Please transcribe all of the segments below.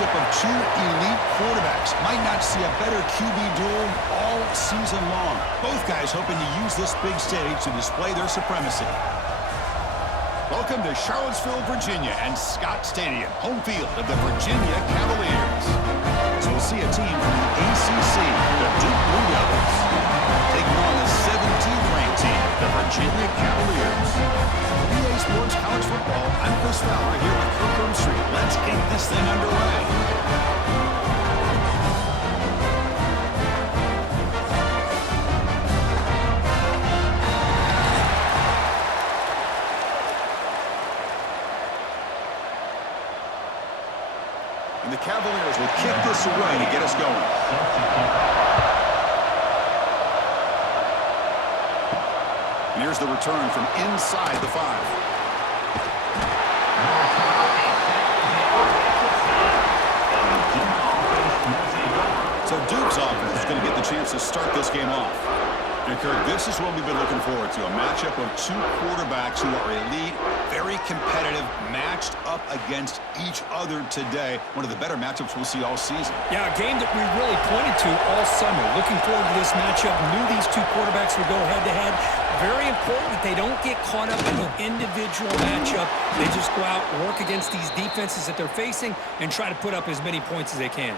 matchup of two elite quarterbacks. Might not see a better QB duel all season long. Both guys hoping to use this big stage to display their supremacy. Welcome to Charlottesville, Virginia, and Scott Stadium, home field of the Virginia Cavaliers. So we'll see a team from the ACC, the Duke Blue Devils, taking on the 17th-ranked team, the Virginia Cavaliers. For EA Sports College Football, I'm Chris Fowler here with Kirkland Street. Let's get this thing underway. And the Cavaliers will kick this away to get us going. And here's the return from inside the 5. So Duke's offense is going to get the chance to start this game off. And Kirk, this is what we've been looking forward to, a matchup of two quarterbacks who are elite, very competitive, matched up against each other today. One of the better matchups we'll see all season. Yeah, a game that we really pointed to all summer. Looking forward to this matchup. Knew these two quarterbacks would go head-to-head. Very important that they don't get caught up in an individual matchup. They just go out, work against these defenses that they're facing, and try to put up as many points as they can.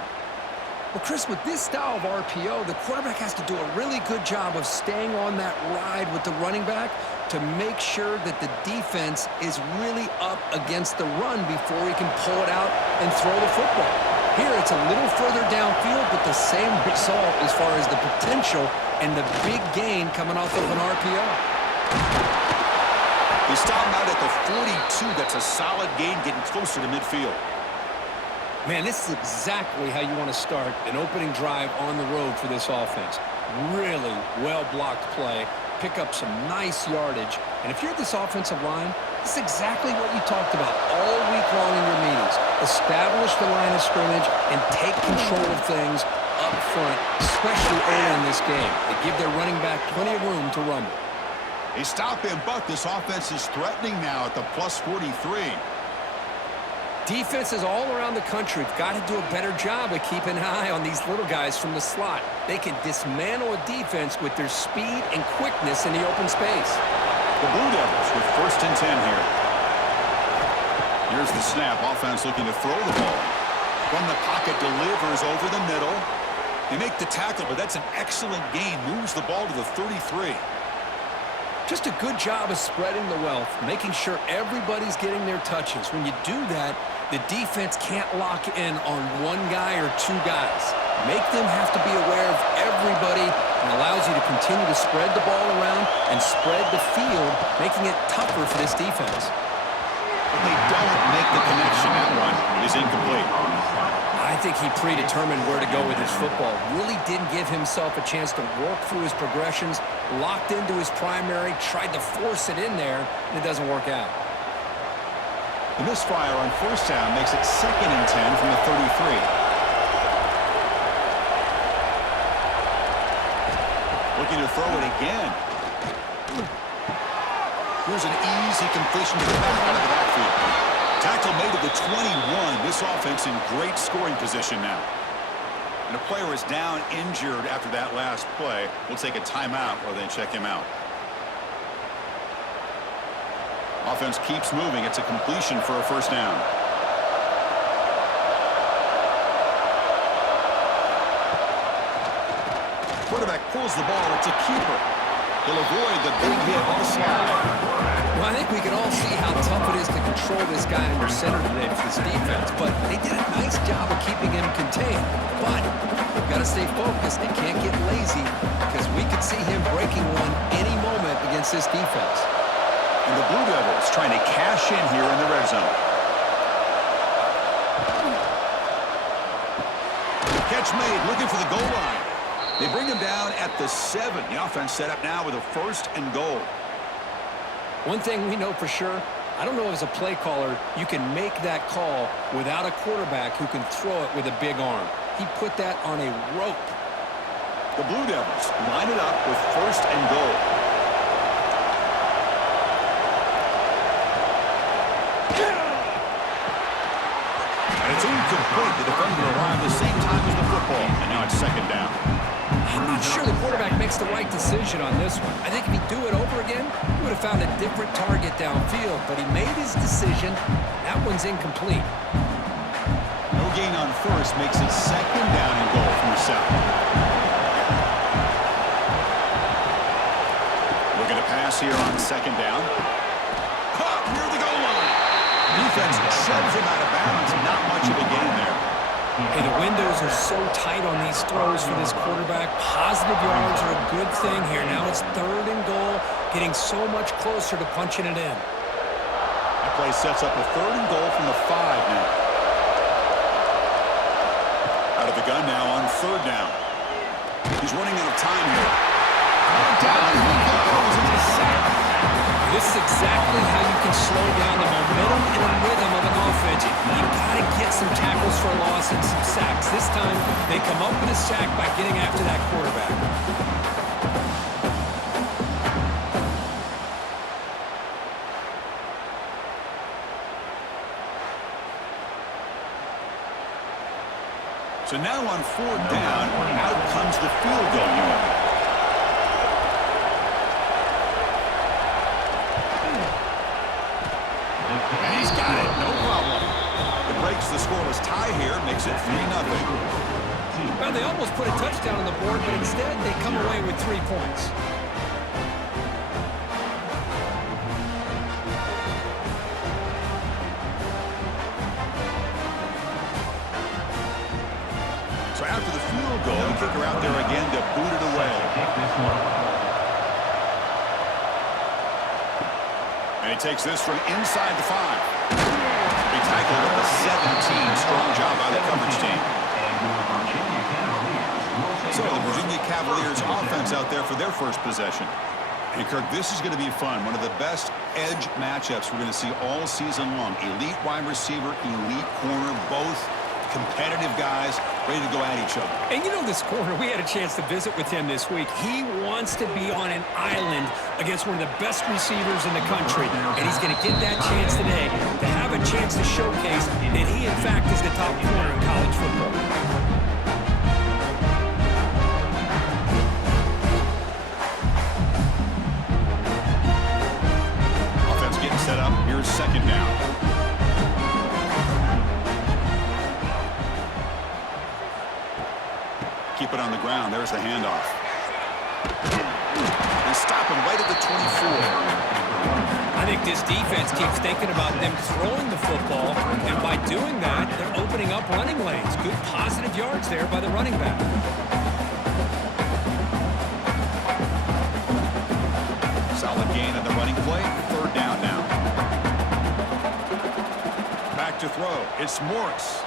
Well, Chris, with this style of RPO, the quarterback has to do a really good job of staying on that ride with the running back to make sure that the defense is really up against the run before he can pull it out and throw the football. Here, it's a little further downfield, but the same result as far as the potential and the big gain coming off of an RPO. They stop him out at the 42. That's a solid gain, getting closer to midfield. Man, this is exactly how you want to start an opening drive on the road for this offense. Really well-blocked play, pick up some nice yardage. And if you're this offensive line, this is exactly what you talked about all week long in your meetings. Establish the line of scrimmage and take control of things up front, especially early in this game. They give their running back plenty of room to rumble. They stop him, but this offense is threatening now at the plus 43. Defenses all around the country have got to do a better job of keeping an eye on these little guys from the slot. They can dismantle a defense with their speed and quickness in the open space. The Blue Devils with 1st and 10 here. Here's the snap. Offense looking to throw the ball. From the pocket, delivers over the middle. They make the tackle, but that's an excellent gain. Moves the ball to the 33. Just a good job of spreading the wealth, making sure everybody's getting their touches. When you do that, the defense can't lock in on one guy or two guys. Make them have to be aware of everybody and allows you to continue to spread the ball around and spread the field, making it tougher for this defense. But they don't make the connection. That one is incomplete. I think he predetermined where to go with his football. Really didn't give himself a chance to work through his progressions, locked into his primary, tried to force it in there, and it doesn't work out. The misfire on 1st down makes it 2nd and 10 from the 33. Looking to throw it again. Here's an easy completion to the back out of the backfield. Tackle made at the 21. This offense in great scoring position now. And a player is down injured after that last play. We'll take a timeout or then check him out. Offense keeps moving. It's a completion for a 1st down. Quarterback pulls the ball. It's a keeper. He'll avoid the big hit on the slide. Well, I think we can all see how tough it is to control this guy under center today for this defense, but they did a nice job of keeping him contained. But they've got to stay focused. They can't get lazy because we could see him breaking one any moment against this defense. And the Blue Devils trying to cash in here in the red zone. Catch made, looking for the goal line. They bring him down at the 7. The offense set up now with a 1st and goal. One thing we know for sure, I don't know as a play caller, you can make that call without a quarterback who can throw it with a big arm. He put that on a rope. The Blue Devils line it up with 1st and goal. And it's incomplete. complete. The defender arrived the same time as the football, and now it's second down. I'm not sure the quarterback makes the right decision on this one. I think if he'd do it over again, he would have found a different target downfield, but he made his decision. That one's incomplete. No gain on first makes it second down and goal from the 7. Looking to pass here on second down. Caught near the goal line. Defense shoves him out of bounds. Not much of a gain there. Hey, the windows are so tight on these throws for this quarterback. Positive yards are a good thing here. Now it's third and goal, getting so much closer to punching it in. That play sets up a third and goal from the 5 now. Out of the gun now on third down. He's running out of time here. Down he goes. It's a sack. This is exactly how you can slow down the momentum and the rhythm of an offense. You've got to get some tackles for loss and some sacks. This time, they come up with a sack by getting after that quarterback. So now on fourth down, out comes the field goal unit. And he's got it, no problem. It breaks the scoreless tie here, makes it 3-0. Well, they almost put a touchdown on the board, but instead they come away with 3 points. So after the field goal, the kicker out there again to boot it away. And he takes this from inside the 5. He tackled at the 17. Strong job by the coverage team. So the Virginia Cavaliers offense out there for their first possession. And Kirk, this is going to be fun. One of the best edge matchups we're going to see all season long. Elite wide receiver, elite corner, both competitive guys ready to go at each other. And you know this corner, we had a chance to visit with him this week. He wants to be on an island against one of the best receivers in the country. And he's going to get that chance today to have a chance to showcase that he, in fact, is the top corner in college football. Offense getting set up. Here's second down. Keep it on the ground. There's the handoff. And stop him right at the 24. I think this defense keeps thinking about them throwing the football, and by doing that, they're opening up running lanes. Good positive yards there by the running back. Solid gain on the running play. Third down now. Back to throw. It's Morris.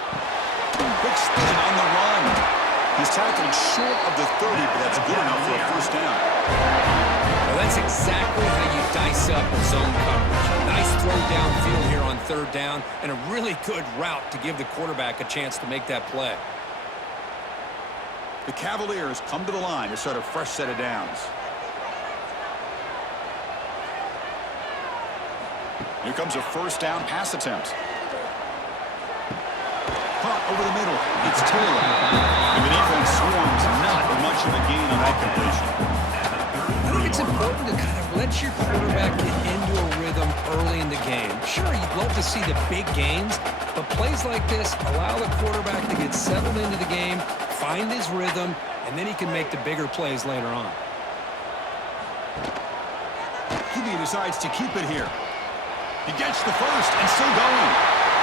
Quick spin on the run. He's tackled short of the 30, but that's good enough for a first down. Well, that's exactly how you dice up a zone coverage. Nice throw downfield here on third down, and a really good route to give the quarterback a chance to make that play. The Cavaliers come to the line to start a fresh set of downs. Here comes a first down pass attempt. Caught over the middle. It's Taylor. And the defense swarms. Not much of a gain on that completion. I think it's important to kind of let your quarterback get into a rhythm early in the game. Sure, you'd love to see the big gains, but plays like this allow the quarterback to get settled into the game, find his rhythm, and then he can make the bigger plays later on. QB decides to keep it here. He gets the first and still going.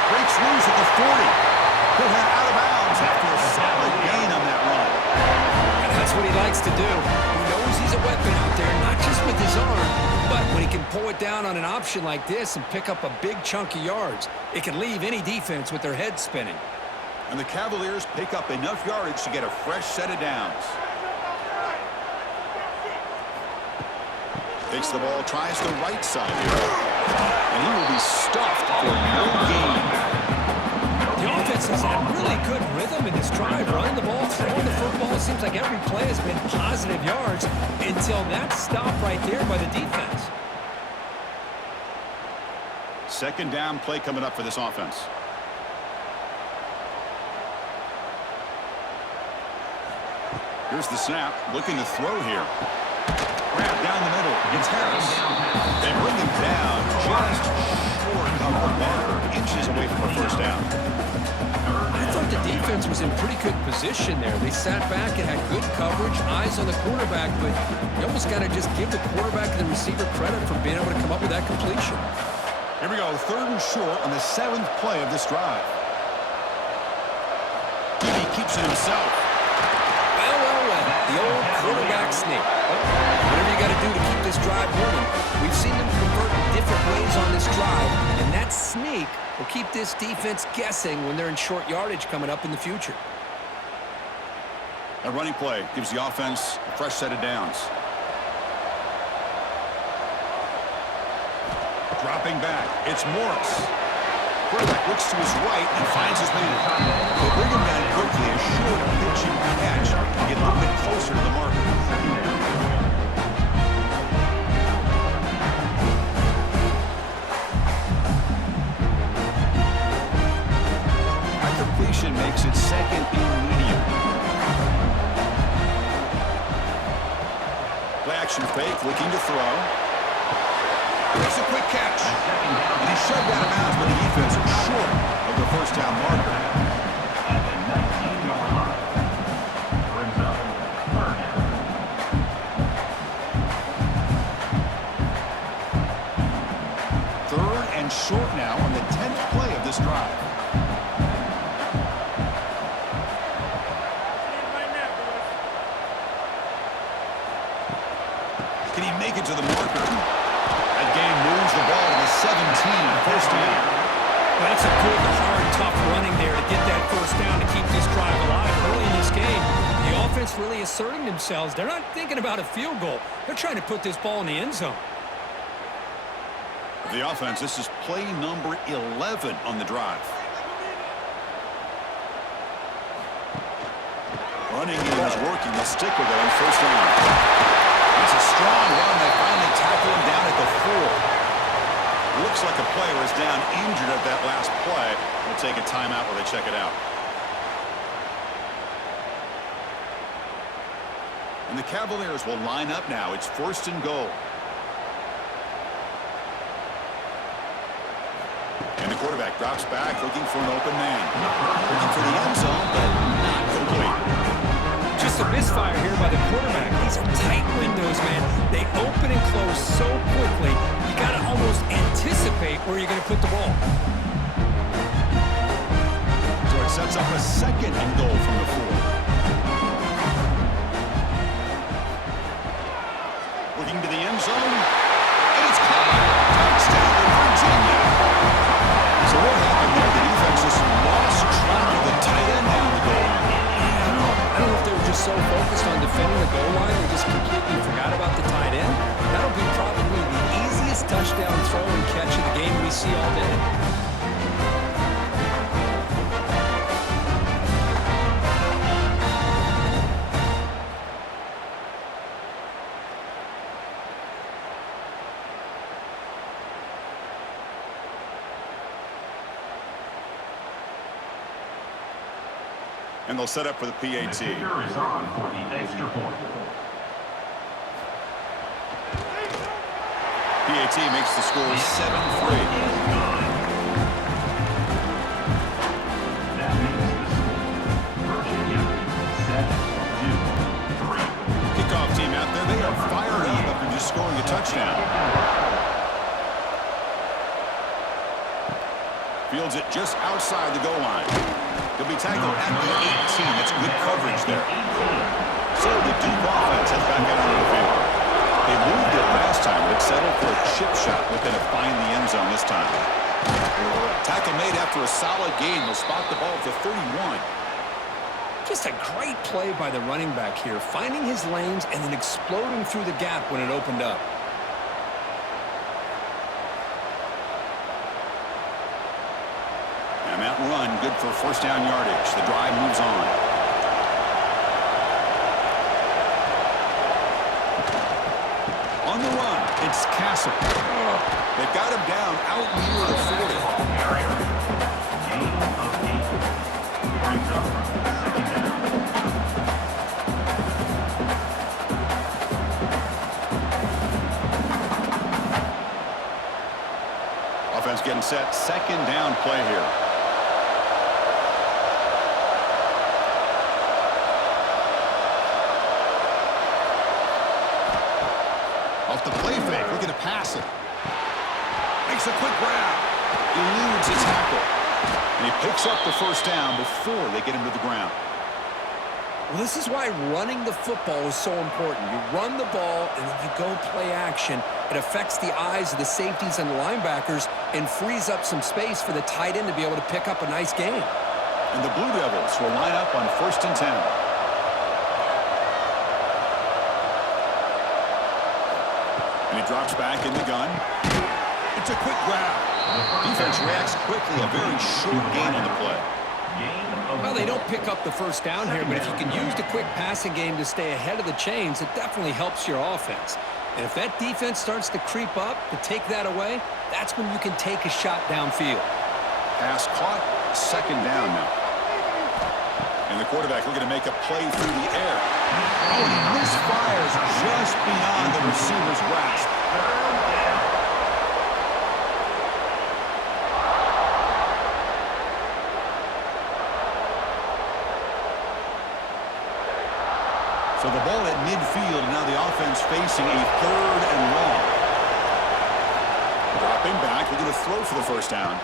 Breaks loose at the 40. He'll head out of bounds after a solid gain on that run. And that's what he likes to do. He knows he's a weapon out there, not just with his arm, but when he can pull it down on an option like this and pick up a big chunk of yards, it can leave any defense with their head spinning. And the Cavaliers pick up enough yardage to get a fresh set of downs. Takes the ball, tries the right side here. And he will be stuffed for no gain. The offense has had really good rhythm in this drive, running the ball, throwing the football. It seems like every play has been positive yards until that stop right there by the defense. Second down play coming up for this offense. Here's the snap, looking to throw here. Grab down the middle. It's Harris. They bring him down just short of the marker, inches away from a first down. I thought the defense was in pretty good position there. They sat back and had good coverage, eyes on the quarterback, but you almost got to just give the quarterback and the receiver credit for being able to come up with that completion. Here we go, 3rd and short on the 7th play of this drive. He keeps it himself. Well, the old quarterback sneak. Well, whatever you got to do to keep this drive moving. We've seen them convert in different ways on this drive, and that sneak will keep this defense guessing when they're in short yardage coming up in the future. A running play gives the offense a fresh set of downs. Dropping back, it's Morris. Quarterback looks to his right and finds his man. They bring him down quickly, a short pitching catch to get a little bit closer to the marker. That completion makes it 2nd and medium. Play action fake, looking to throw. It's a quick catch. And he's shoved out of bounds by the defense short of the first down marker. At the 19-yard line. Brings up 3rd down. 3rd and short now on the 10th play of this drive. Can he make it to the marker? That game moves the ball to the 17, first down. Well, that's a good, hard, tough running there to get that first down to keep this drive alive early in this game. The offense really asserting themselves. They're not thinking about a field goal. They're trying to put this ball in the end zone. The offense, this is play number 11 on the drive. Running game is working. They'll stick with it on first down. It's a strong run. They finally tackle him down at the 4. Looks like a player is down injured at that last play. We'll take a timeout while they check it out. And the Cavaliers will line up now. It's 1st and goal. And the quarterback drops back, looking for an open man. Looking for the end zone, but not complete. Just a misfire here by the quarterback. These are tight windows, man. They open and close so quickly, you got to almost anticipate where you're going to put the ball. So it sets up a 2nd and goal from the 4. Looking to the end zone, and it's caught. Touchdown to Virginia. So what happened there? The defense just lost track of the tight end down the goal line. I don't know if they were just so focused on defending the goal line they just completely forgot about the tight end. That'll be probably the easiest touchdown throw and catch of the game we see all day. And they'll set up for the PAT. The kicker is on for the extra point. PAT makes the score 7-3. That makes the score Virginia 7-3. Kickoff team out there, they are fired up after just scoring a touchdown. Fields it just outside the goal line. He'll be tackled at the 18. That's good coverage there. So the Duke offense heads back out onto the field. They moved it last time, but settled for a chip shot. Looking to find the end zone this time. Tackle made after a solid gain. They'll spot the ball at the 31. Just a great play by the running back here, finding his lanes and then exploding through the gap when it opened up. And that run, good for first down yardage. The drive moves on. On the run, it's Castle. They've got him down out near the 40. Gain of 8. Brings up 2nd down. set second down play here. Off the play fake, looking to pass it. Makes a quick grab. Eludes a tackle. And he picks up the first down before they get him to the ground. Well, this is why running the football is so important. You run the ball, and then you go play action. It affects the eyes of the safeties and the linebackers and frees up some space for the tight end to be able to pick up a nice game. And the Blue Devils will line up on 1st and 10. And he drops back in the gun. It's a quick grab. Defense reacts quickly. A very short gain on the play. Well, they don't pick up the first down here, but if you can use the quick passing game to stay ahead of the chains, it definitely helps your offense. And if that defense starts to creep up to take that away, that's when you can take a shot downfield. Pass caught. Second down now. And the quarterback looking to make a play through the air. Oh, and he misfires just beyond the receiver's grasp. So the ball at midfield, and now the offense facing a 3rd and long. Dropping back, looking to throw for the first down.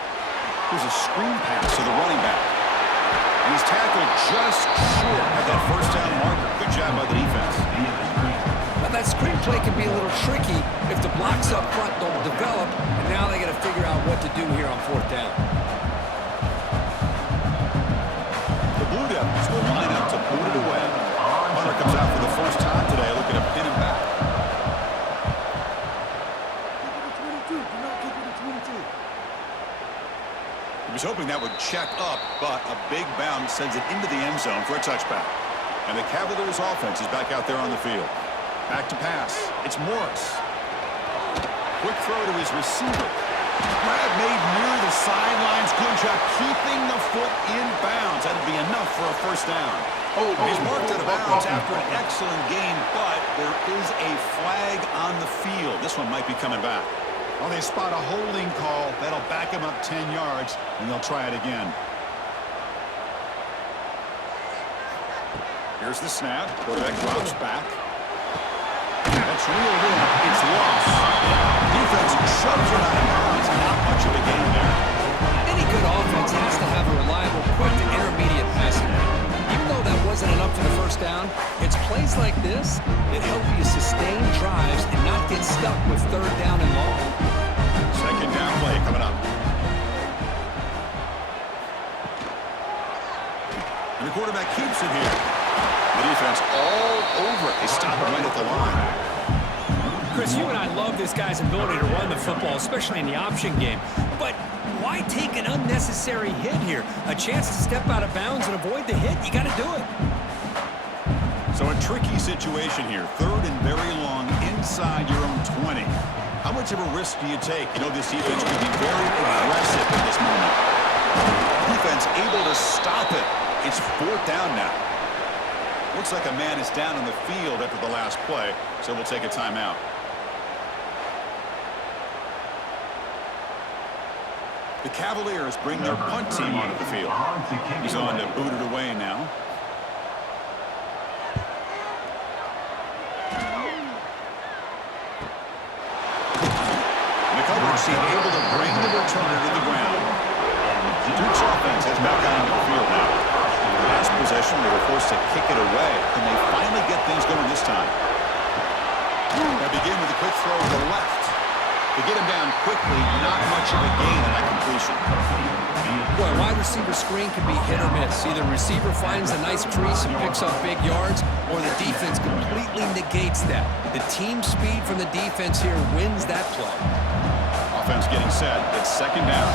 Here's a screen pass to the running back. And he's tackled just short of that first down marker. Good job by the defense. Well, that screen play can be a little tricky if the blocks up front don't develop, and now they got to figure out what to do here on 4th down. The Blue Devils will line up to boot it away. Hunter comes out for the first time today, looking to pin him back. He was hoping that would check up, but a big bounce sends it into the end zone for a touchback. And the Cavaliers' offense is back out there on the field. Back to pass. It's Morris. Quick throw to his receiver. Grab made near the sidelines. Good job keeping the foot in bounds. That'd be enough for a first down. He's marked out of bounds after an excellent game, but there is a flag on the field. This one might be coming back. Well, they spot a holding call. That'll back him up 10 yards, and they'll try it again. Here's the snap. Quarterback drops back. That's reeled in. It's lost. Defense shoves it out of bounds. Not much of a gain there. Any good offense has to have a reliable, quick to intermediate passing game. Even though that wasn't enough for the first down, it's plays like this that help you sustain drives and not get stuck with 3rd down and long. Second down play coming up. And the quarterback keeps it here. The defense all over it. They stop him right at the line. Chris, you and I love this guy's ability to run the football, especially in the option game. But why take an unnecessary hit here? A chance to step out of bounds and avoid the hit, you got to do it. So a tricky situation here. 3rd and very long inside your own 20. How much of a risk do you take? You know, this defense can be very aggressive at this moment. Defense able to stop it. It's 4th down now. Looks like a man is down on the field after the last play, so we'll take a timeout. The Cavaliers bring their punt team onto the field. He's on to boot it away now. The coverage team able to bring the returner to the ground. Duke's offense has back onto the field now. Last possession, they were forced to kick it away. Can they finally get things going this time? They begin with a quick throw to the left. To get him down quickly, not much of a gain on that completion. Boy, wide receiver screen can be hit or miss. Either receiver finds a nice crease and picks up big yards, or the defense completely negates that. The team speed from the defense here wins that play. Offense getting set. It's second down.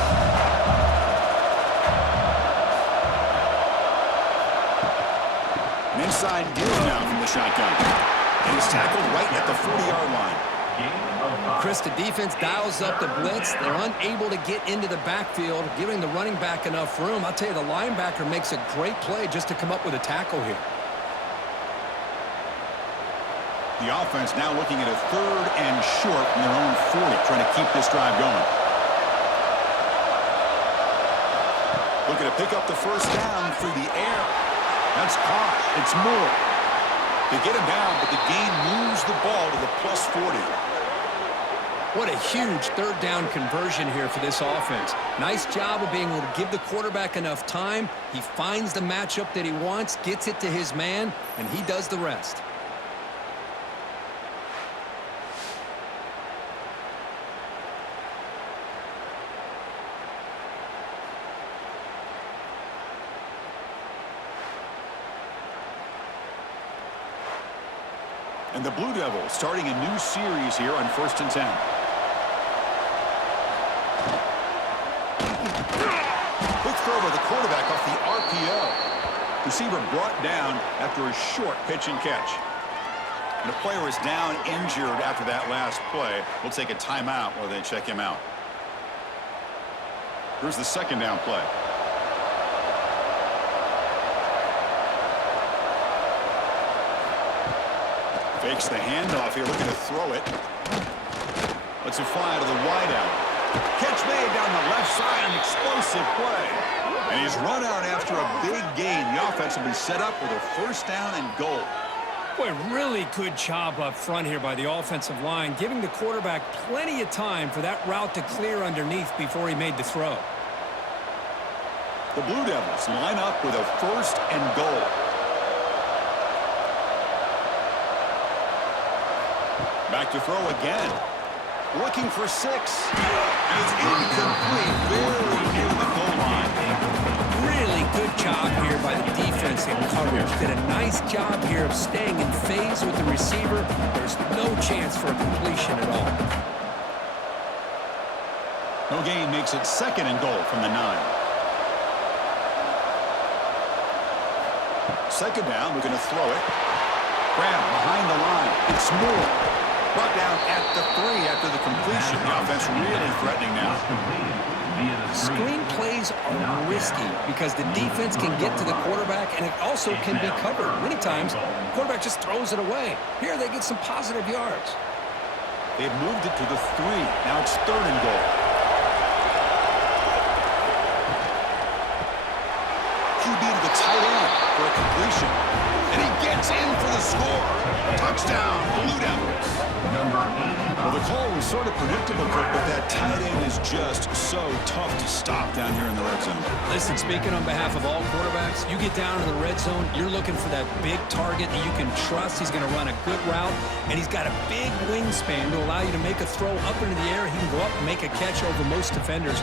An inside give now from the shotgun. And he's tackled right at the 40-yard line. Chris, the defense dials up the blitz. They're unable to get into the backfield, giving the running back enough room. I'll tell you, the linebacker makes a great play just to come up with a tackle here. The offense now looking at a 3rd and short from their own 40, trying to keep this drive going. looking to pick up the first down through the air. That's caught. It's Moore. They get him down, but the gain moves the ball to the +40. What a huge third down conversion here for this offense. Nice job of being able to give the quarterback enough time. He finds the matchup that he wants, gets it to his man, and he does the rest. And the Blue Devils starting a new series here on 1st and 10. Quick throw by the quarterback off the RPO. Receiver brought down after a short pitch and catch. And the player is down injured after that last play. We'll take a timeout while they check him out. Here's the second down play. Fakes the handoff here, looking to throw it. Lets it fly to the wideout. Catch made down the left side, an explosive play. And he's run out after a big gain. The offense will be set up with a first down and goal. Boy, really good job up front here by the offensive line, giving the quarterback plenty of time for that route to clear underneath before he made the throw. The Blue Devils line up with a first and goal. Back to throw again. Looking for 6. And it's incomplete. Very near the goal line. Really good job here by the defense in coverage. Did a nice job here of staying in phase with the receiver. There's no chance for a completion at all. No gain makes it second and goal from the 9. Second down, we're going to throw it. Grab behind the line. It's Moore. Brought down at the 3 after the completion. The offense really threatening now. Screen plays are risky because the defense can get to the quarterback and it also can be covered. Many times, the quarterback just throws it away. Here they get some positive yards. They've moved it to the 3. Now it's third and goal. QB to the tight end for a completion. And he gets in for the score. Touchdown, Blue Devils. Well, the call was sort of predictable, Kirk, but that tight end is just so tough to stop down here in the red zone. Listen, speaking on behalf of all quarterbacks, you get down to the red zone, you're looking for that big target that you can trust. He's going to run a good route, and he's got a big wingspan to allow you to make a throw up into the air. He can go up and make a catch over most defenders.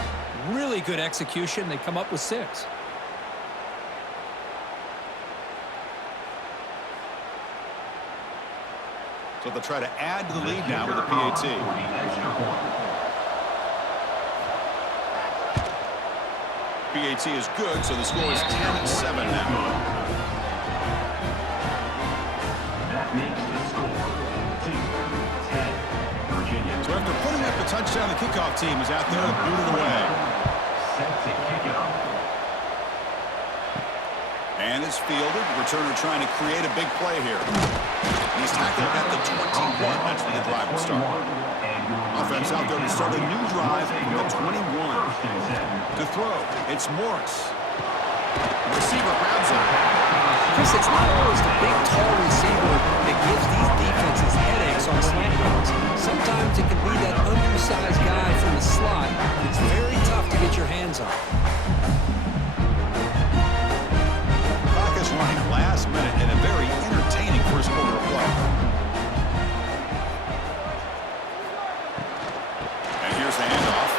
Really good execution. They come up with 6. So they'll try to add to the lead now with a PAT. PAT is good, so the score is 10-7 now. That makes the score 2-10. Virginia. So after putting up the touchdown, the kickoff team is out there to boot it away. Set to kick it off. And it's fielded. Returner trying to create a big play here. And he's tackled at the 21. That's where the drive will start. Offense out there to start a new drive from the 21. To throw, it's Morris. The receiver grabs it. Chris, it's not always the big, tall receiver that gives these defenses headaches on slant routes. Sometimes it can be that undersized guy from the slot. It's very tough to get your hands on. Clock is running last minute in a very entertaining first quarter of play. And here's the handoff.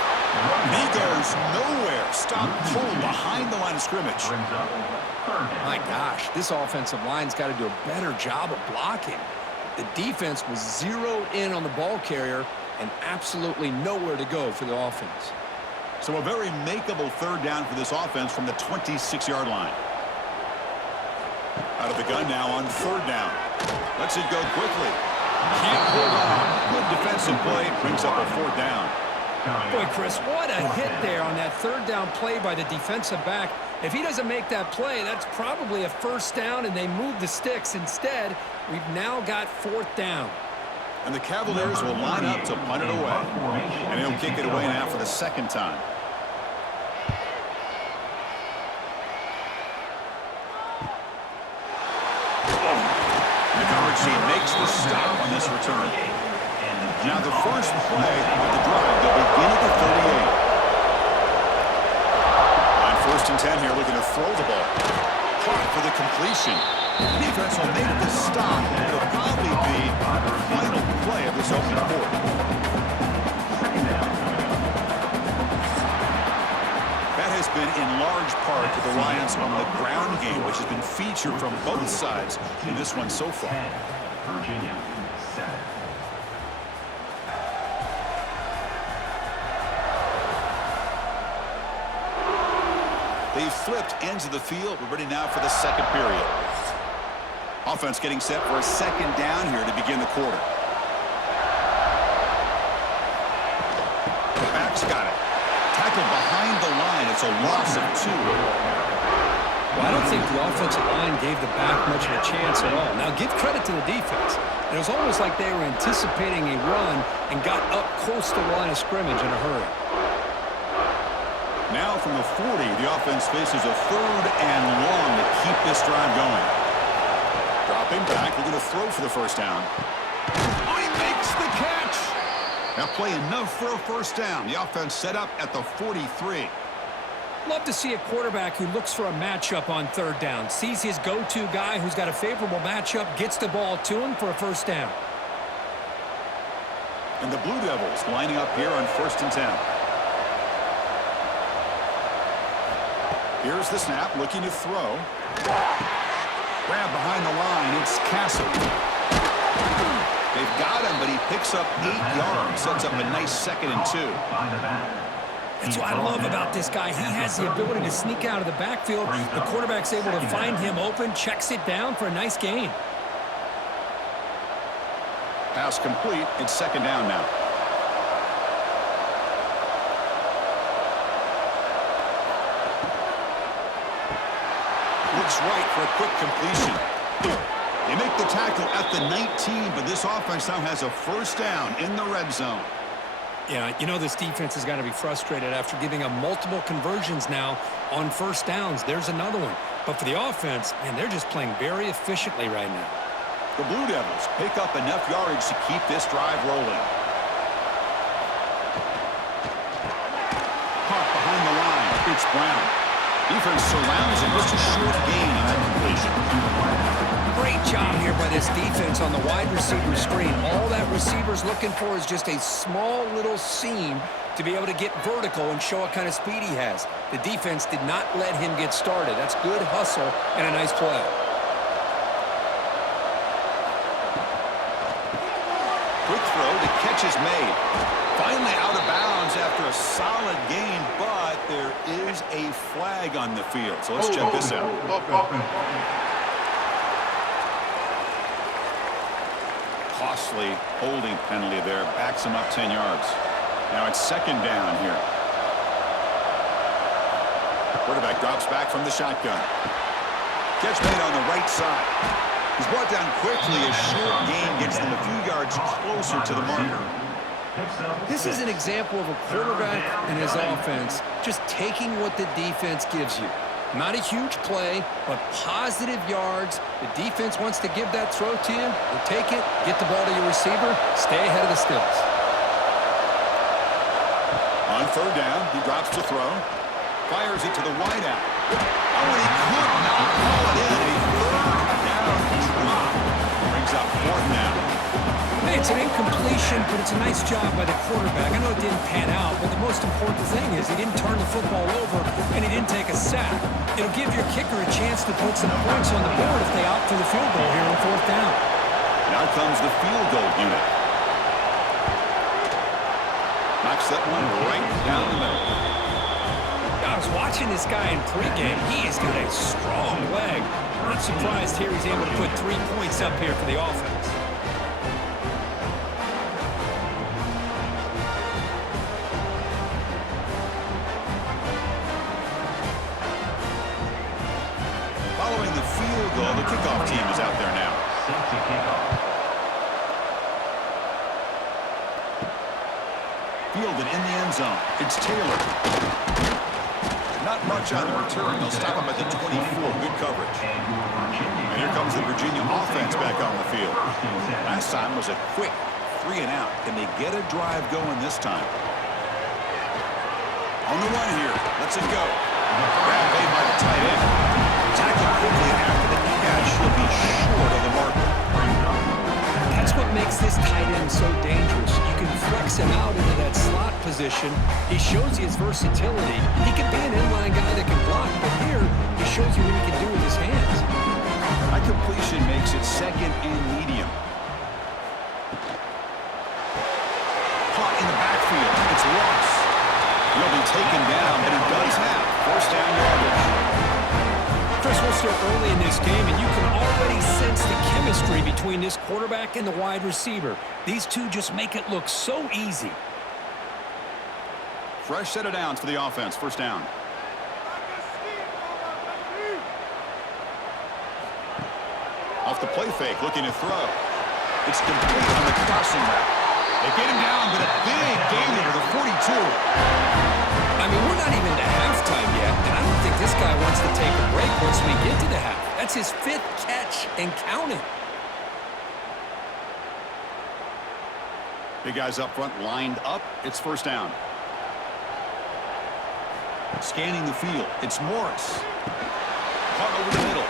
He goes nowhere. Stopped cold behind the line of scrimmage. My gosh, this offensive line's got to do a better job of blocking. The defense was zeroed in on the ball carrier and absolutely nowhere to go for the offense. So a very makeable third down for this offense from the 26-yard line. Out of the gun now on third down. Lets it go quickly. Can't hold on. Good defensive play. Brings up a fourth down. Boy, Chris, what a hit there on that third down play by the defensive back. If he doesn't make that play, that's probably a first down, and they move the sticks. Instead, we've now got fourth down. And the Cavaliers will line up to punt it away. And he'll kick it away now for the second time. She makes the stop on this return. Now the first play of the drive. They'll begin at the 38. On 1st and 10 here, looking to throw the ball. Caught for the completion. Defense will make the stop. It'll probably be the final play of this opening quarter. That has been in large part the reliance on the ground game, which has been featured from both sides in this one so far. Virginia, 7. They've flipped ends of the field. We're ready now for the second period. Offense getting set for a second down here to begin the quarter. The back's got it. Tackled behind the line. It's a loss of 2. Well, I don't think the offensive line gave the back much of a chance at all. Now, give credit to the defense. It was almost like they were anticipating a run and got up close to the line of scrimmage in a hurry. Now from the 40, the offense faces a 3rd and long to keep this drive going. Dropping back, they're going to throw for the first down. Oh, he makes the catch! Now play enough for a first down. The offense set up at the 43. Love to see a quarterback who looks for a matchup on 3rd down, sees his go-to guy who's got a favorable matchup, gets the ball to him for a first down. And the Blue Devils lining up here on 1st and 10. Here's the snap, looking to throw. Grab behind the line, it's Castle. They've got him, but he picks up 8 yards. Sets up a nice 2nd and 2. That's what I love about this guy. He has the ability to sneak out of the backfield. The quarterback's able to find him open, checks it down for a nice gain. Pass complete. It's 2nd down now. Looks right for a quick completion. They make the tackle at the 19, but this offense now has a first down in the red zone. Yeah, you know this defense has got to be frustrated after giving up multiple conversions now on first downs. There's another one. But for the offense, man, they're just playing very efficiently right now. The Blue Devils pick up enough yardage to keep this drive rolling. Caught behind the line. It's Brown. Defense surrounds him. Just a short gain on that completion. Great job here by this defense on the wide receiver screen. All that receiver's looking for is just a small little seam to be able to get vertical and show what kind of speed he has. The defense did not let him get started. That's good hustle and a nice play. Quick throw, the catch is made. Finally out of bounds after a solid gain, but there is a flag on the field. So let's check this out. Costly holding penalty there. Backs him up 10 yards. Now it's 2nd down here. Quarterback drops back from the shotgun. Catch made on the right side. He's brought down quickly. A short gain gets them a few yards closer to the marker. This is an example of a quarterback and his offense just taking what the defense gives you. Not a huge play, but positive yards. The defense wants to give that throw to you. You take it, get the ball to your receiver, stay ahead of the stills. On 3rd down, he drops to throw. Fires it to the wideout. Oh, and he could not haul it in. A 3rd down drop. Brings up 4th down. Hey, it's an incompletion, but it's a nice job by the quarterback. I know it didn't pan out, but the most important thing is he didn't turn the football over and he didn't take a sack. It'll give your kicker a chance to put some points on the board if they opt for the field goal here on 4th down. Now comes the field goal unit. Knocks that one right down the middle. I was watching this guy in pregame. He has got a strong leg. I'm not surprised here he's able to put 3 points up here for the offense. Following the field goal, the kickoff team is out there now. Fielded in the end zone. It's Taylor. Not much on the return. They'll stop him at the 24. Good coverage. And here comes the Virginia offense back on the field. Last time was a quick 3 and out. Can they get a drive going this time? On the run here. Let's it go. Grab made by the tight end. Tackled quickly after the catch. He'll be short of the marker. That's what makes this tight end so dangerous. You can flex him out into that slot position. He shows you his versatility. He can be an inline guy that can block, but here he shows you what he can do with his hands. That completion makes it second and medium. Caught in the backfield. It's lost. He'll be taken down, but he does have first down yardage. Chris, we're still early in this game, and you can already sense the chemistry between this quarterback and the wide receiver. These two just make it look so easy. Fresh set of downs for the offense. First down. Off the play fake, looking to throw. It's complete on the crossing route. They get him down, but a big gain over the 42. I mean, we're not even to halftime yet, and I don't think this guy wants to take a break once we get to the half. That's his 5th catch and counting. Big guys up front lined up. It's first down. Scanning the field. It's Morris. Caught over the middle.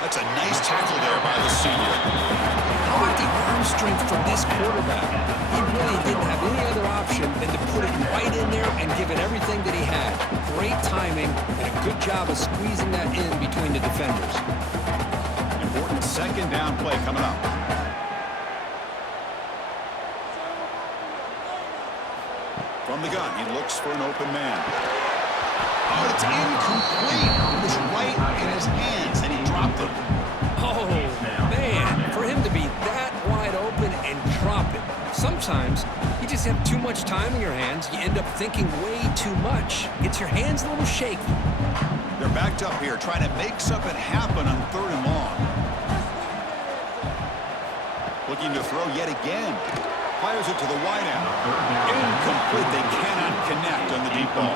That's a nice tackle there by the senior. How about the arm strength from this quarterback? He really didn't have any other option than to put it right in there and give it everything that he had. Great timing and a good job of squeezing that in between the defenders. Important second down play coming up. From the gun, he looks for an open man. Oh, it's incomplete. It was right in his hands, and he dropped it. Oh, man, for him to be that wide open and drop it. Sometimes you just have too much time in your hands. You end up thinking way too much. Gets your hands a little shaky. They're backed up here, trying to make something happen on 3rd and long. Looking to throw yet again. Fires it to the wideout. Incomplete. They cannot connect on the deep ball.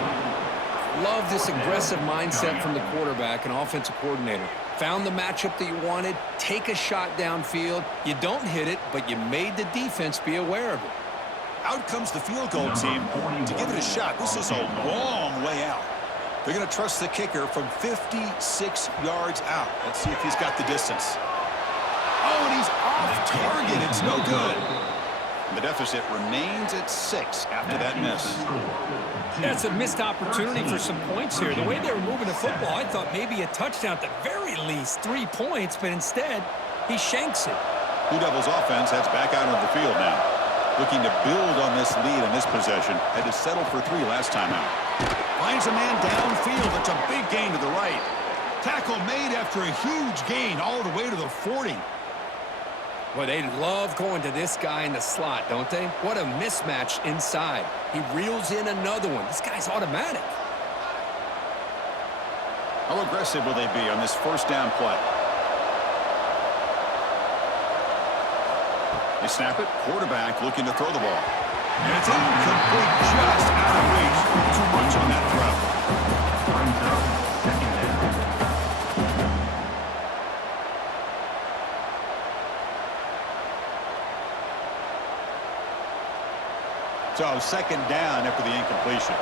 Love this aggressive mindset from the quarterback and offensive coordinator. Found the matchup that you wanted, take a shot downfield. You don't hit it, but you made the defense be aware of it. Out comes the field goal team to give it a shot. This is a long way out. They're going to trust the kicker from 56 yards out. Let's see if he's got the distance. Oh, and he's off target. It's no good. And the deficit remains at 6 after that miss. That's a missed opportunity for some points here. The way they were moving the football, I thought maybe a touchdown at the very least, 3 points, but instead, he shanks it. Blue Devils offense heads back out of the field now. Looking to build on this lead in this possession. Had to settle for 3 last time out. Finds a man downfield. It's a big gain to the right. Tackle made after a huge gain all the way to the 40. Well, they love going to this guy in the slot, don't they? What a mismatch inside. He reels in another one. This guy's automatic. How aggressive will they be on this first down play? They snap it. Quarterback looking to throw the ball. And it's incomplete, just out of reach. Too much on that throw. Brings up second down. So second down after the incompletion.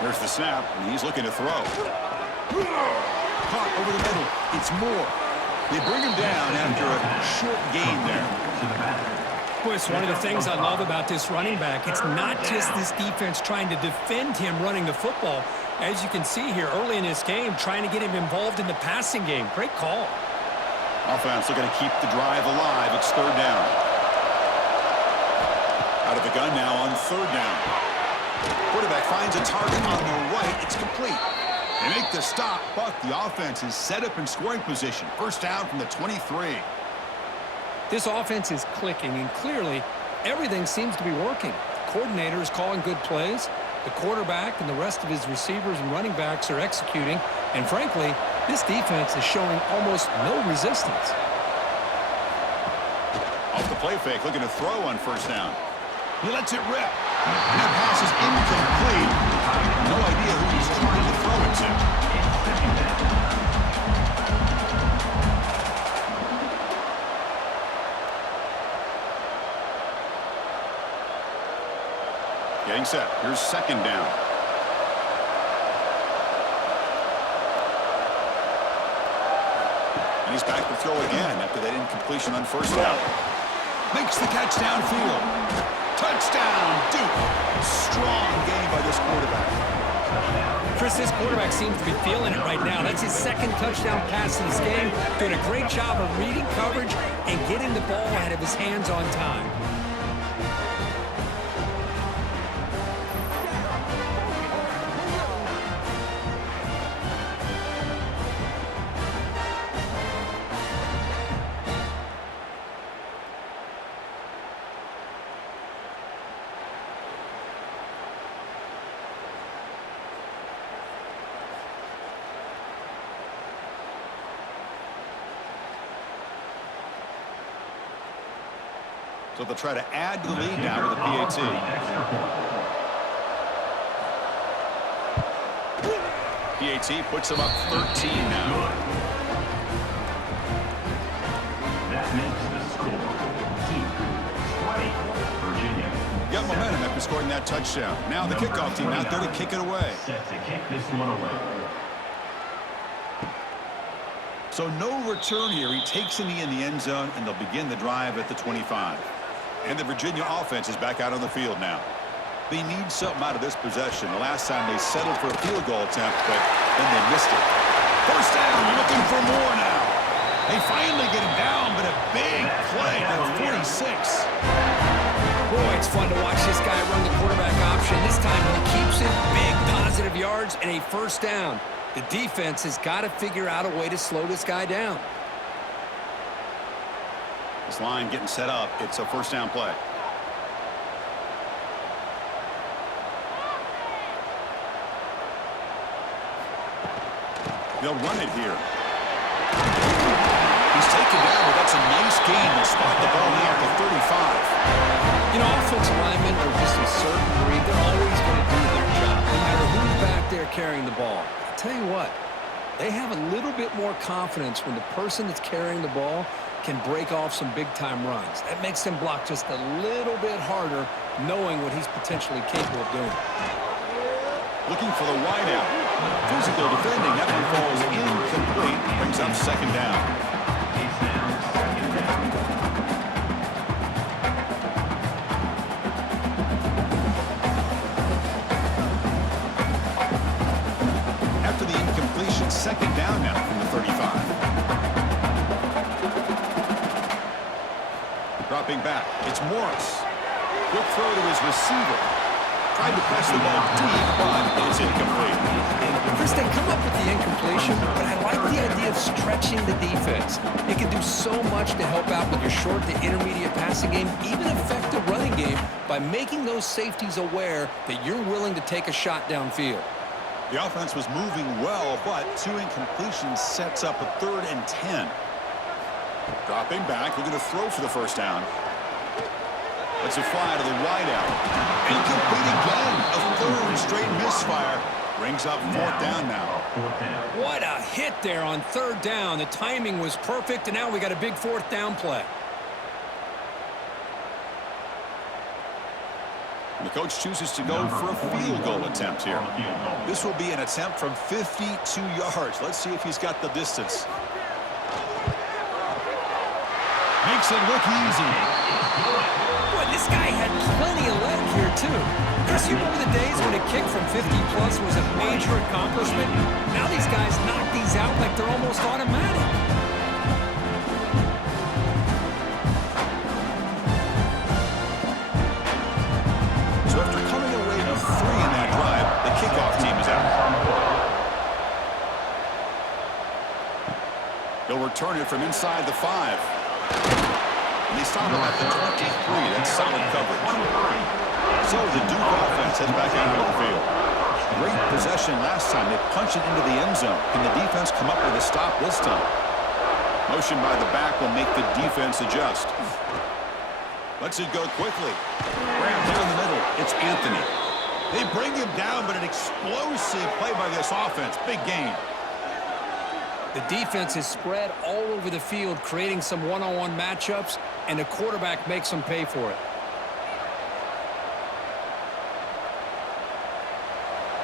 There's the snap, and he's looking to throw. Caught over the middle. It's Moore. They bring him down after a short gain there. Boy, it's one of the things I love about this running back. It's not just this defense trying to defend him running the football. As you can see here early in this game, trying to get him involved in the passing game. Great call. Offense looking to keep the drive alive. It's third down. Out of the gun now on third down. Quarterback finds a target on the right. It's complete. They make the stop, but the offense is set up in scoring position. First down from the 23. This offense is clicking, and clearly everything seems to be working. The coordinator is calling good plays. The quarterback and the rest of his receivers and running backs are executing. And frankly, this defense is showing almost no resistance. Off the play fake, looking to throw on first down. He lets it rip. And that pass is incomplete. No idea who he's trying to throw it to. set. Here's second down. And he's back to throw again after that incompletion on first down. Makes the catch downfield. Touchdown, Duke. Strong game by this quarterback. Chris, this quarterback seems to be feeling it right now. That's his second touchdown pass in this game. Doing a great job of reading coverage and getting the ball out of his hands on time. So they'll try to add to the lead now with a PAT. PAT puts them up 13 now. That makes the score 20, Virginia. Got momentum after scoring that touchdown. Now the kickoff team out there to kick it away. Set to kick this one away. So no return here. He takes in the end zone, and they'll begin the drive at the 25. And the Virginia offense is back out on the field now. They need something out of this possession. The last time they settled for a field goal attempt, but then they missed it. First down, looking for more now. They finally get him down, but a big play to the 46. Boy, it's fun to watch this guy run the quarterback option. This time he keeps it, big positive yards, and a first down. The defense has got to figure out a way to slow this guy down. This line getting set up. It's a first down play. They'll run it here. He's taken down, but that's a nice gain. They'll spot the ball now at the 35. You know, offensive linemen are just a certain breed. They're always going to do their job, no matter who's back there carrying the ball. I'll tell you what, they have a little bit more confidence when the person that's carrying the ball can break off some big-time runs. That makes them block just a little bit harder, knowing what he's potentially capable of doing. Looking for the wideout. Physical defending. That one falls incomplete. Brings up second down. After the incompletion, second down now from the 35. Dropping back. It's Morris. Quick throw to his receiver. Tried to press the ball deep, but it's incomplete. Chris, they come up with the incompletion, but I like the idea of stretching the defense. It can do so much to help out with your short to intermediate passing game, even affect the running game by making those safeties aware that you're willing to take a shot downfield. The offense was moving well, but two incompletions sets up a 3rd and 10. Dropping back, looking to throw for the first down. Let's it fly to the wideout. Incomplete again. A 3rd straight misfire. Brings up 4th down now. What a hit there on 3rd down. The timing was perfect, and now we got a big 4th down play. The coach chooses to go for a field goal attempt here. This will be an attempt from 52 yards. Let's see if he's got the distance. Makes it look easy. Boy, this guy had plenty of leg here, too. Chris, you remember the days when a kick from 50-plus was a major accomplishment? Now these guys knock these out like they're almost automatic. So after coming away with 3 in that drive, the kickoff team is out. They'll return it from inside the 5. And they stop him at the 23. That's solid coverage. So the Duke offense heads back out onto the field. Great possession last time. They punch it into the end zone. Can the defense come up with a stop this time? Motion by the back will make the defense adjust. Lets it go quickly. Rammed down the middle. It's Anthony. They bring him down, but an explosive play by this offense. Big gain. The defense is spread all over the field, creating some one-on-one matchups, and the quarterback makes them pay for it.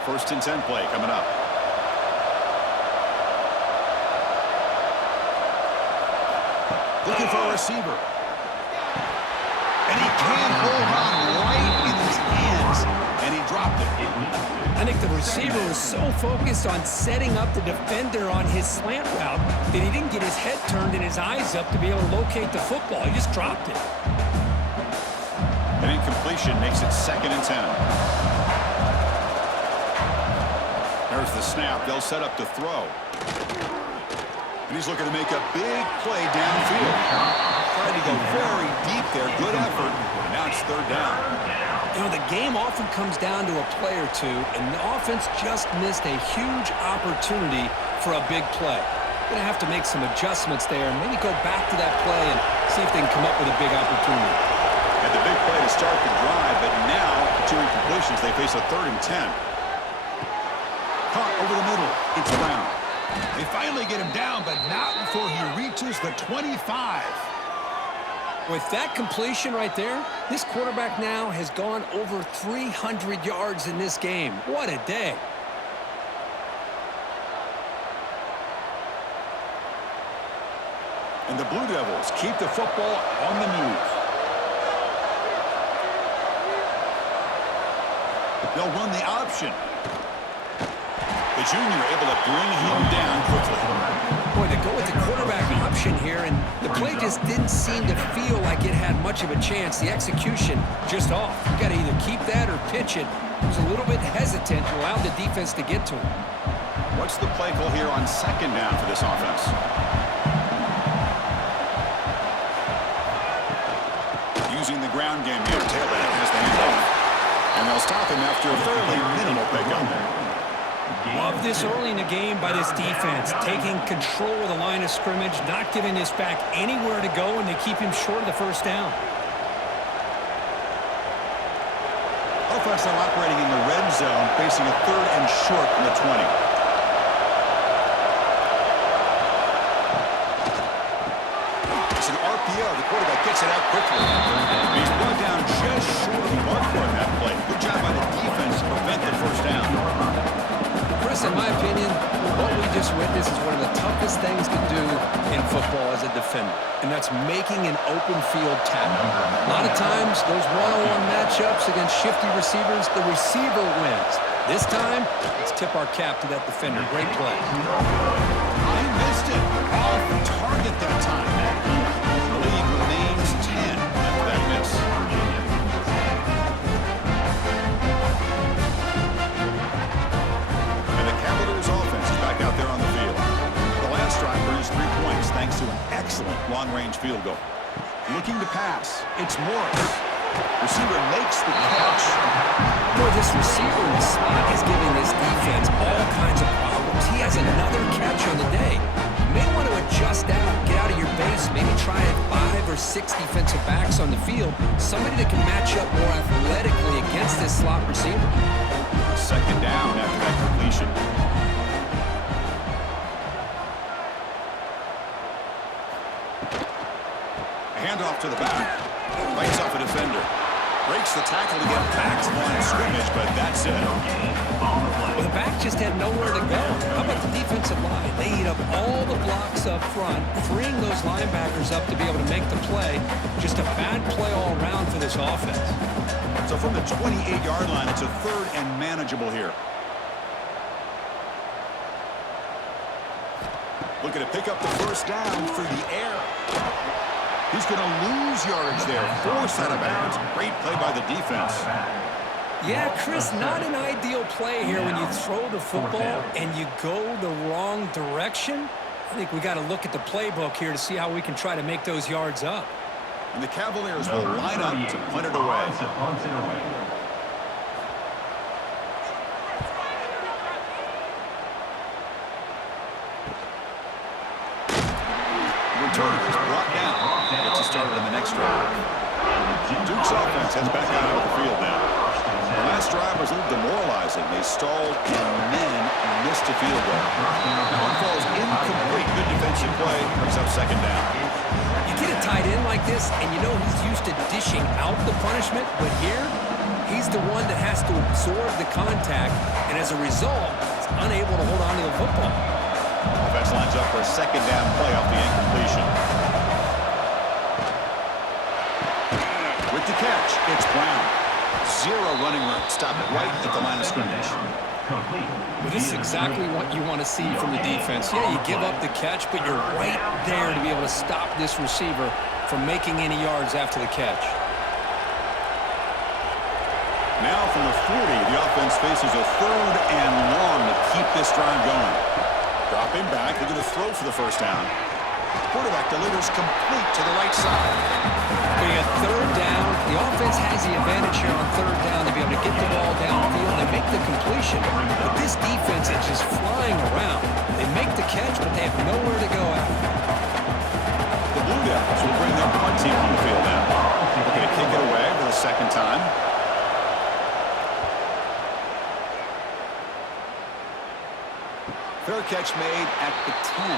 First and 10 play coming up. Looking for a receiver. And he can't hold on right in his hands. And he dropped it. I think the receiver was so focused on setting up the defender on his slant route that he didn't get his head turned and his eyes up to be able to locate the football. He just dropped it. An incompletion makes it 2nd and 10. There's the snap. They'll set up to throw. And he's looking to make a big play downfield. Trying to go very deep there. Good effort. And now it's 3rd down. You know, the game often comes down to a play or two, and the offense just missed a huge opportunity for a big play. Going to have to make some adjustments there and maybe go back to that play and see if they can come up with a big opportunity. And the big play to start the drive, but now, 2 incompletions, they face a 3rd and 10. Caught over the middle. It's Brown. They finally get him down, but not before he reaches the 25. With that completion right there, this quarterback now has gone over 300 yards in this game. What a day. And the Blue Devils keep the football on the move. They'll run the option. The junior able to bring him down quickly. Boy, they go with the quarterback option here, and the play just didn't seem to feel like it had much of a chance. The execution just off. You got to either keep that or pitch it. He was a little bit hesitant and allowed the defense to get to him. What's the play call here on 2nd down for this offense? Using the ground game here. Tailback has the handoff. And they'll stop him after a fairly minimal pickup. Love this early in the game by this defense, taking control of the line of scrimmage, not giving this back anywhere to go, and they keep him short of the 1st down. Offense now operating in the red zone, facing a 3rd and short from the 20. It's an RPO. The quarterback gets it out quickly. He's brought down just short of the mark for that play. Good job by the defense to prevent the 1st down. Chris, in my opinion, what we just witnessed is one of the toughest things to do in football as a defender, and that's making an open field tackle. A lot of times, those one-on-one matchups against shifty receivers, the receiver wins. This time, let's tip our cap to that defender. Great play. I missed it. Off target that time. The lead remains 10 after that miss. Thanks to an excellent long-range field goal. Looking to pass. It's Morris. Receiver makes the catch. Boy, this receiver in the slot is giving this defense all kinds of problems. He has another catch on the day. You may want to adjust out, get out of your base, maybe try 5 or 6 defensive backs on the field. Somebody that can match up more athletically against this slot receiver. 2nd down after that completion. Handoff to the back. Bites off a defender. Breaks the tackle to get back to the line of scrimmage, but that's it. Well, the back just had nowhere to go. How about the defensive line? They eat up all the blocks up front, freeing those linebackers up to be able to make the play. Just a bad play all around for this offense. So from the 28-yard line, it's a 3rd and manageable here. Looking to pick up the 1st down through the air. He's going to lose yardage there. Force out of bounds. Great play by the defense. Yeah, Chris, not an ideal play here when you throw the football and you go the wrong direction. I think we got to look at the playbook here to see how we can try to make those yards up. And the Cavaliers will line up to punt it away. Return is brought down. Gets us started in the next drive. Duke's offense heads back out of the field now. The last drive was a little demoralizing. They stalled and then missed a field goal. Now it falls incomplete. Good defensive play. Brings up 2nd down. You get a tight end like this, and you know he's used to dishing out the punishment, but here, He's the one that has to absorb the contact, and as a result, he's unable to hold on to the football. Offense lines up for a second down play off the incompletion. With the catch, it's Brown. Zero running room. Stop it right at the line of scrimmage. Well, this is exactly what you want to see from the defense. Yeah, you give up the catch, but you're right there to be able to stop this receiver from making any yards after the catch. Now from the 40, the offense faces a third and long to keep this drive going. Dropping back, they're going to throw for the first down. Quarterback delivers complete to the right side. Being a third down, the offense has the advantage here on third down to be able to get the ball downfield and make the completion. But this defense is just flying around. They make the catch, but they have nowhere to go after. The Blue Devils will bring their punt team on the field now. Looking to kick it away for the second time. Fair catch made at the 10.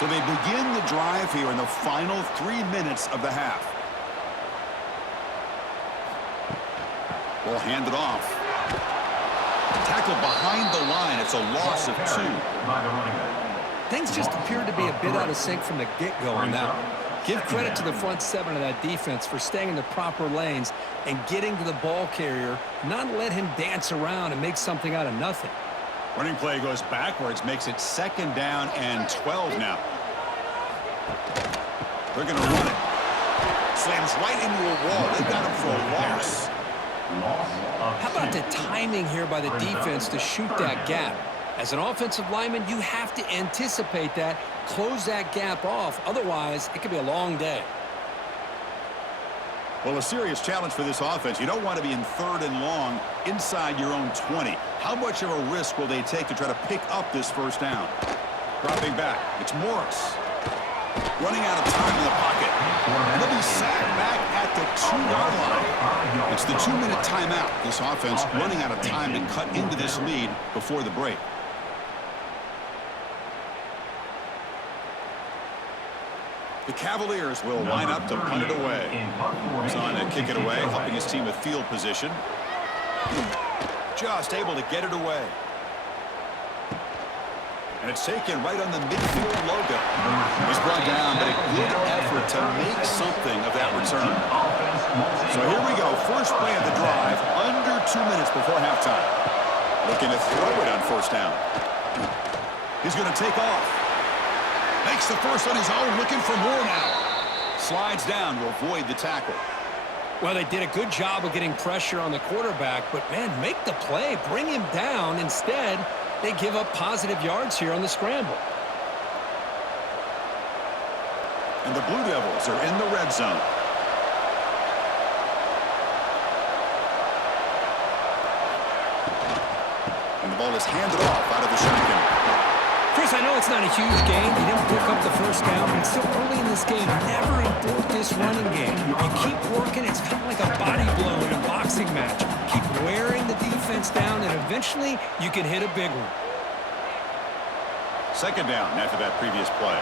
So they begin the drive here in the final 3 minutes of the half. Ball handed off. Tackled behind the line. It's a loss of 2. Things just appeared to be a bit out of sync from the get-go on that one. Give credit to the front seven of that defense for staying in the proper lanes and getting to the ball carrier, not let him dance around and make something out of nothing. Running play goes backwards, makes it second down and 12 now. They're going to run it. Slams right into a wall. They got him for a loss. How about the timing here by the defense to shoot that gap? As an offensive lineman, you have to anticipate that, close that gap off. Otherwise, it could be a long day. Well, a serious challenge for this offense. You don't want to be in third and long inside your own 20. How much of a risk will they take to try to pick up this first down? Dropping back. It's Morris. Running out of time in the pocket. And they'll be sacked back at the 2-yard line. It's the 2-minute timeout. This offense running out of time to cut into this lead before the break. The Cavaliers will line up to punt it away. He's on to kick it away, helping his team with field position. Just able to get it away. And it's taken right on the midfield logo. He's brought down, but a good effort to make something of that return. So here we go. First play of the drive, under 2 minutes before halftime. Looking to throw it on first down. He's going to take off. Makes the first on his own, looking for more now. Slides down to avoid the tackle. Well, they did a good job of getting pressure on the quarterback, but, man, make the play. Bring him down. Instead, they give up positive yards here on the scramble. And the Blue Devils are in the red zone. And the ball is handed off out of the shotgun. Chris, I know it's not a huge game. You didn't pick up the first down, but it's still early in this game. Never abort this running game. You keep working. It's kind of like a body blow in a boxing match. Keep wearing the defense down, and eventually you can hit a big one. Second down after that previous play.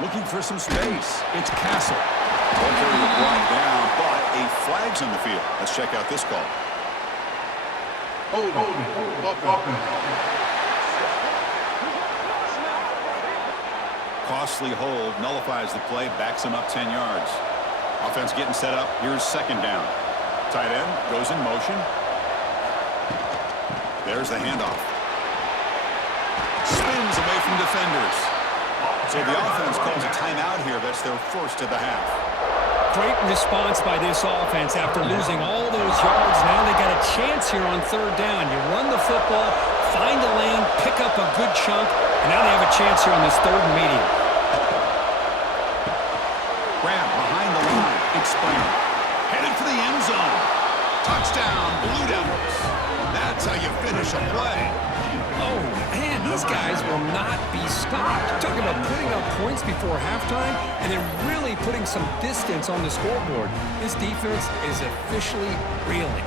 Looking for some space. It's Castle. Ball carrier brought down, but a flag's on the field. Let's check out this call. Costly hold, nullifies the play, backs him up 10 yards. Offense getting set up. Here's second down. Tight end goes in motion. There's the handoff. Spins away from defenders. So the offense calls a timeout here. That's their first of the half. Great response by this offense after losing all those yards. Now they got a chance here on third down. You run the football, find a lane, pick up a good chunk, and now they have a chance here on this third and medium. Grab behind the line. Explain. Headed for the end zone. Touchdown, Blue Devils. That's how you finish a play. Oh, man, these guys will not be stopped. Talk about putting up points before halftime and then really putting some distance on the scoreboard. This defense is officially reeling.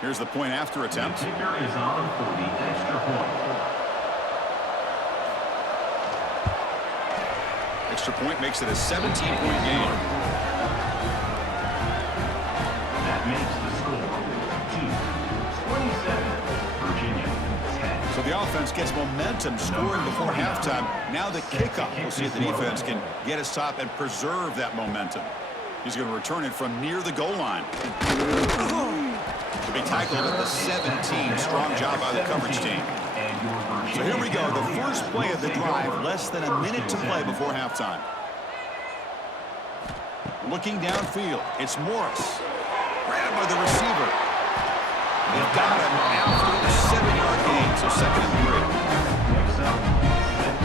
Here's the point after attempt. The kicker is on for the extra point. Extra point makes it a 17-point game. That makes the score 27, Virginia 10. So the offense gets momentum scoring before halftime. Now the kickoff. We'll see if the defense can get a stop and preserve that momentum. He's going to return it from near the goal line. To be tackled at the 17. Strong job by the coverage team. So here we go. The first play of the drive. Less than a minute to play before halftime. Looking downfield. It's Morris. Grabbed by the receiver. They've got him now for the 7-yard gain. So 2nd and 3. Next up, 6.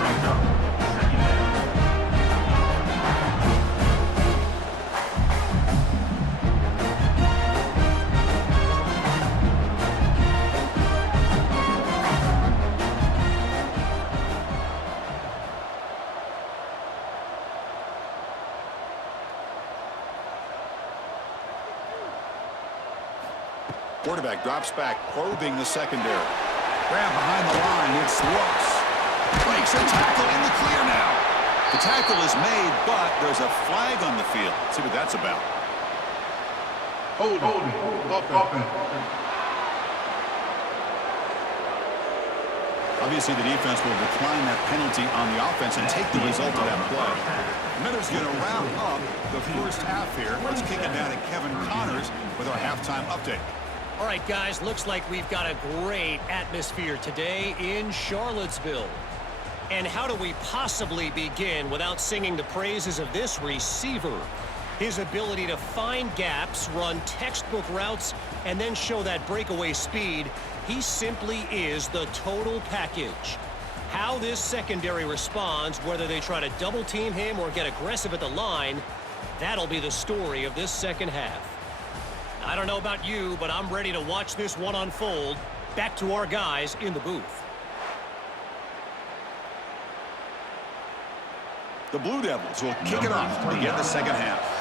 Brings up 2nd down. Quarterback drops back, probing the secondary. Grab behind the line. It's Ross. Breaks a tackle in the clear now. The tackle is made, but there's a flag on the field. Let's see what that's about. Hold on. Obviously, the defense will decline that penalty on the offense and take the result of that play. Miller's going to round up the first half here. Let's kick it down to Kevin Connors with our halftime update. All right, guys, looks like we've got a great atmosphere today in Charlottesville. And how do we possibly begin without singing the praises of this receiver? His ability to find gaps, run textbook routes, and then show that breakaway speed. He simply is the total package. How this secondary responds, whether they try to double-team him or get aggressive at the line, that'll be the story of this second half. I don't know about you, but I'm ready to watch this one unfold. Back to our guys in the booth. The Blue Devils will kick it off to begin the second half.